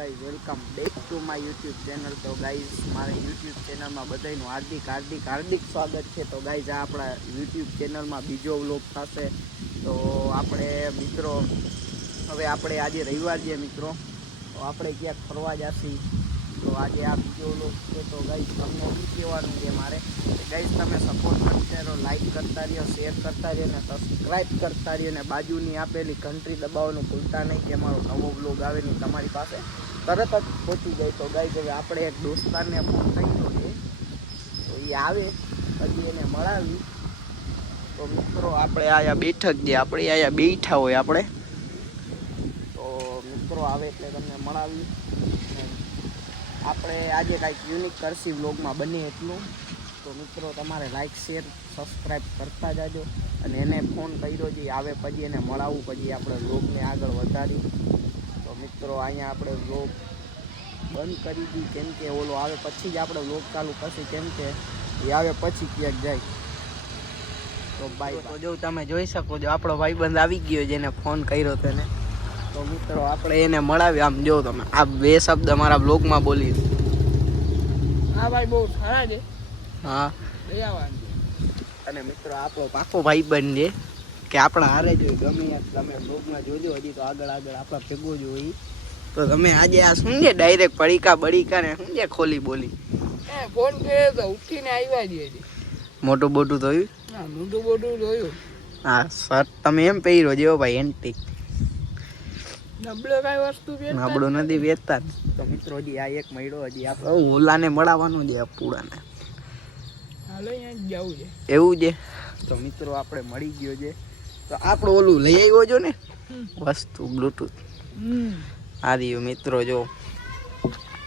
Guys welcome back to my YouTube channel. તો guys મારે YouTube ચેનલમાં બધાનું હાર્દિક સ્વાગત છે. તો ગાઈઝ આ આપણા યુટ્યુબ ચેનલમાં બીજો વ્લોગ થશે. તો આપણે મિત્રો હવે આપણે આજે રવિવાર છે મિત્રો, તો આપણે ક્યાંક ફરવા જશું. તો આજે આ બીજો વ્લોગ છે. તો ગાઈઝ તમને એ કહેવાનું છે મારે ગાઈઝ તમે સપોર્ટ કરતા રહો, લાઈક કરતા રહ્યો, શેર કરતા રહ્યો ને સબસ્ક્રાઈબ કરતા રહ્યો ને બાજુની આપેલી ઘંટડી દબાવવાનું ભૂલતા નહીં કે અમારો નવો વ્લોગ આવે ને તમારી પાસે તરત જ પહોંચી જાય. તો ગાઈઝ હવે આપણે એક દોસ્તારને ફોન કર્યો છે, તો એ આવે પછી એને મળાવી. તો મિત્રો આપણે આયા બેઠક જે આપણે આયા બેઠા હોય આપણે, તો મિત્રો આવે એટલે તમને મળાવી. આપણે આજે કાંઈક યુનિક કરશી વ્લોગમાં બને એટલું. તો મિત્રો તમારે લાઈક શેર સબસ્ક્રાઈબ કરતા જાજો અને એને ફોન કર્યો જે આવે પછી એને મળાવવું, પછી આપણે વ્લોગને આગળ વધારી. તો મિત્રો અહીંયા આપણે વ્લોગ બંધ કરી દીધી કેમ કે ઓલો આવે પછી જ આપણે વ્લોગ ચાલુ કરશું, કેમ કે એ આવે પછી ક્યાંક જાય. તો ભાઈ તો જો તમે જોઈ શકો છો આપણો ભાઈબંધ આવી ગયો જેને ફોન કર્યો તેને. તો મિત્રો આપણે એને મળાવી. આમ જો તમે આ બે શબ્દ અમારા બ્લોગમાં બોલી. હા ભાઈ બહુ સારા છે. હા અને મિત્રો આપણો પાકો ભાઈબંધ છે કે આપણા હારે જ હોય ગમે તમે બ્લોગમાં જોજો. હજી તો આગળ આપણા ભેગો જ હોય. તો તમે આજે આ શું છે ડાયરેક્ટ બળીકા ને શું છે ખોલી બોલી ફોન કર્યો તો ઉઠીને આવ્યા જ હજી. મોટું બોટું થયું? હા મોટું બોટું જોયું. હા શર્ટ તમે એમ પહેર્યો જેવો ભાઈ એન્ટિક. નબળો કઈ વસ્તુ નબળો નથી વેચતા. તો મિત્રો હજી આ એક મળ્યો, હજી આપણે ઓલાને મળવાનું છે પૂડાને. હાલો અહીંયા જવું છે એવું છે. તો મિત્રો આપણે મળી ગયો છે. તો આપણે ઓલું લઈ આવ્યો છો ને વસ્તુ બ્લૂટૂથ આ રહ્યું મિત્રો જો.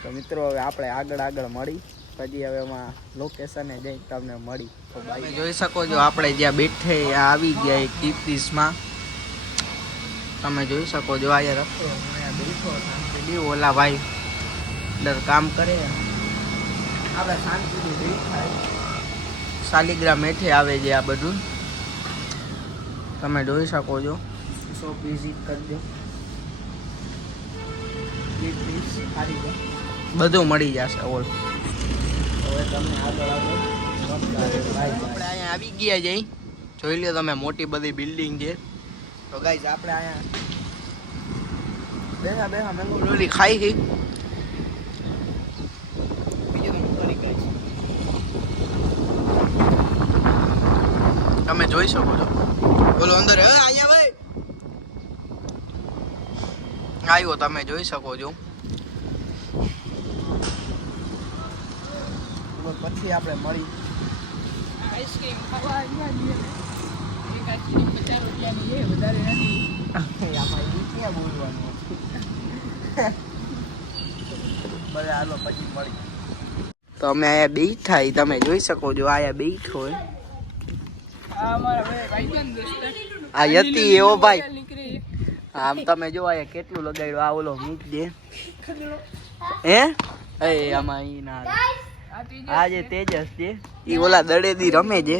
તો મિત્રો હવે આપણે આગળ મળી પછી હવે એમાં લોકેશને જઈ તમને મળી. તો તમે જોઈ શકો છો આપણે જ્યાં બેઠે આવી ગયા ટીપીસમાં. તમે જોઈ શકો છો અહીંયા રખો બેઠો શાંતિ ઓલા ભાઈ દર કામ કરે, આપણે શાંતિથી બેઠા શાલિગ્રામ હેઠે આવે છે આ બધું. તમે જોઈ શકો છો. શોપ વિઝિટ કરજો, બધું મળી જશે ઓલ. હવે તમે આગળ આપણે અહીંયા આવી ગયા જઈ જોઈ લો તમે મોટી બધી બિલ્ડિંગ છે. તો ગાઈઝ આપણે અહીંયા બેહા મેંગોલી ખાઈ ગઈ. બીજું હું કરી ગઈ તમે જોઈ શકો છો. બોલો અંદર અહીંયા ભાઈ આવ્યો તમે જોઈ શકો છો. પછી આપણે મળી આઈસ્ક્રીમ ખાવા આવ્યા છીએ. એક આઈસ્ક્રીમ 50 રૂપિયાની છે, વધારે નથી. આમાં ક્યાં બોલવાનું બધા હાલો પછી મળી. તો અમે અહીંયા બેઠા તમે જોઈ શકો છો. અહીંયા બેઠો હોય આ અમારા ભાઈબંધ દોસ્ત આ યતી એવો ભાઈ. નીકળી આમ તમે જો અહીંયા કેટલું લગાડ્યું. આ ઓલો મૂક દે હે એ આમાં ઈ ના આ જે તેજસ છે ઈ ઓલા દડેદી રમે છે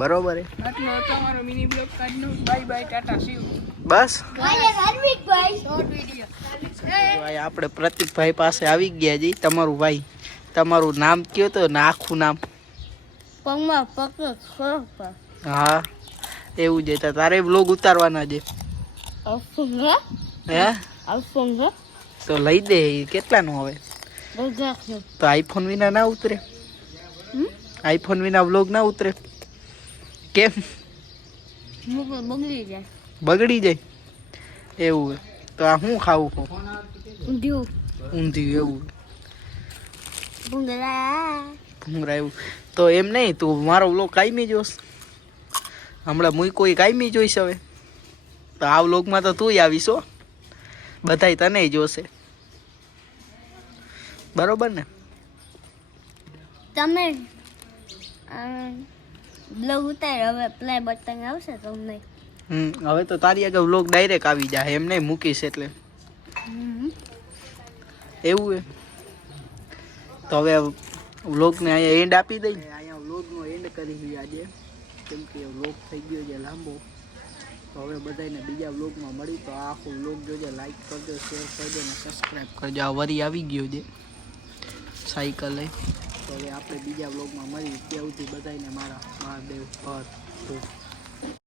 બરોબર. આટલો હતો અમારો મિની બ્લોગ કાઢનો. બાય બાય ટાટા સીવ બસ શોર્ટ વિડિયો. આપણે પ્રતિકભાઈ પાસે આવી ગયા જી. તમારું ભાઈ તમારું નામ કયો તો ને આખું નામ? પગમાં પગ હા એવું છે. તો તારે વ્લોગ ઉતારવાના છે હે? તો લઈ દે. કેટલાનું હવે? તો આઈફોન વિના ના ઉતરે? આઈફોન વિના વ્લોગ ના ઉતરે કેમ? બગડી જાય એવું? તો આ શું ખાવું? ઊંધિયું એવું ભૂંગરા એવું? તો એમ નહીં તું મારો વ્લોગ કાયમી જોશ હમણાં મુઈ કોઈ કાયમી જોઈશ હવે. તો આ વ્લોગમાં તો તું આવીશ હો, બધાય તને જોશે બરોબર ને? તમે બ્લોગ ઉતાર હવે પ્લે બટન આવશે તમને. હવે તો તારી આગળ વ્લોગ ડાયરેક્ટ આવી જાય એમ નહીં મૂકીશ એટલે એવું હે. તો હવે વ્લોગને અહીંયા એન્ડ આપી દઈ. અહીંયા વ્લોગનો એન્ડ કરી આજે કેમ કે વ્લોગ થઈ ગયો છે લાંબો. તો હવે બધાને બીજા વ્લોગમાં મળી. તો આ આખો વ્લોગ જોજે, લાઈક કરજો, શેર કરજો અને સબસ્ક્રાઈબ કરજો. આ વરી આવી ગયો છે સાયકલ લઈ. તો હવે આપણે બીજા વ્લોગમાં મળી. ત્યાં સુધી બધાને મારા મહાદેવ હર.